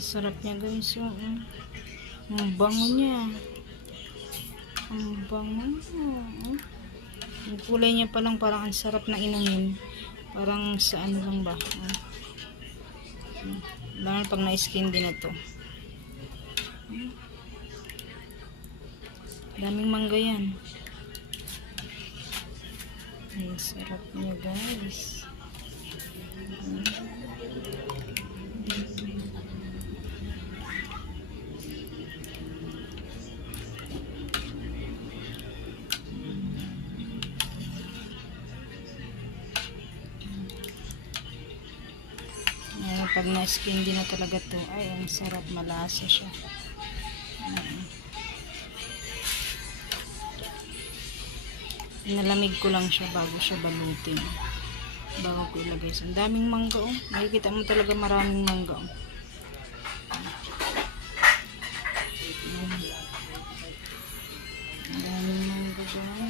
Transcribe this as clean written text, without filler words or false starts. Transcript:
Ang sarap niya guys. Oh. Ang bango niya. Ang bango. Oh. Yung kulay niya palang parang ang sarap na inumin. Parang sa ano lang ba. Oh. Lalo pag na-skin din na to. Daming mangga yan. Ang sarap niya guys. Pag na-skin din na talaga to, ay ang sarap, malasa siya. Nalamig ko lang siya bago siya balutin. Bago ko ilagay. Ang daming mangga oh. Makikita mo talaga maraming mangga oh. Ang daming mangga guys.